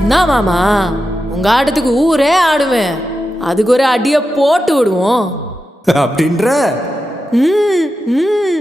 என்ன மாமா, உங்க ஆட்டத்துக்கு ஊரே ஆடுவேன். அதுக்கு ஒரு அடியை போட்டு விடுவோம் அப்படின்ற ம் ம்